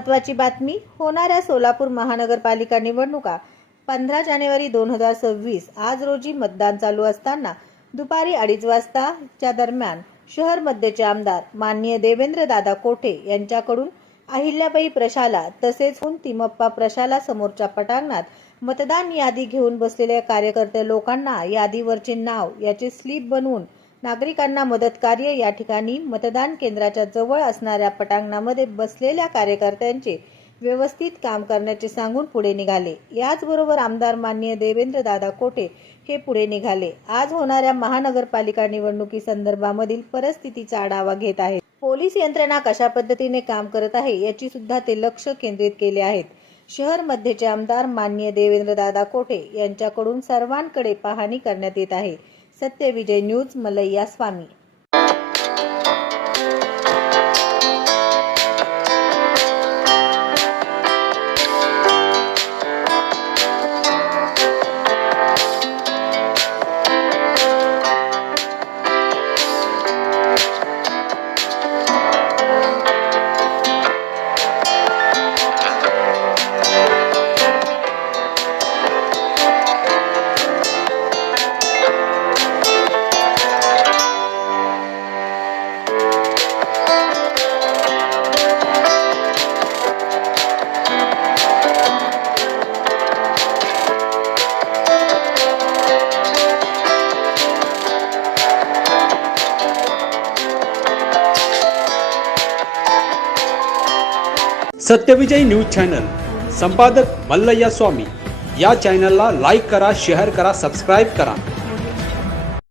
महत्त्वाची बातमी. होणाऱ्या सोलापूर महानगरपालिका निवडणुका 15 जानेवारी 2026 आज रोजी मतदान चालू असताना दुपारी 2:30 वाजताच्या दरम्यान शहर मध्यचे आमदार माननीय देवेंद्रदादा कोठे यांच्याकडून अहिल्याबाई प्रशाला तसेच तिम्मप्पा प्रशाला समोरच्या पटांगणात मतदान यादी घेऊन बसलेल्या कार्यकर्ते लोकांना यादीवरचे नाव याचे स्लिप बनवून नागरिकांना मदत कार्य या ठिकाणी मतदान केंद्राच्या जवळ असणाऱ्या पटांगणामध्ये बसलेल्या कार्यकर्त्यांचे व्यवस्थित काम करण्याचे सांगून पुढे निघाले। याचबरोबर आमदार माननीय देवेंद्रदादा कोठे हे पुढे निघाले। आज होणाऱ्या महानगरपालिका निवडणुकी संदर्भामधील परिस्थितीचा आढावा घेत आहेत। पोलीस यंत्रणा कशा पद्धतीने काम करत आहे याची सुद्धा ते लक्ष केंद्रित केले आहेत। शहर मध्यचे आमदार माननीय देवेंद्रदादा कोठे यांच्याकडून सर्वांकडे पाहणी करण्यात येत आहे। सत्यविजय न्यूज, मलैया स्वामी। सत्यविजय न्यूज चॅनल संपादक मल्लय्या स्वामी। या चॅनलला लाईक करा, शेअर करा, सबस्क्राइब करा।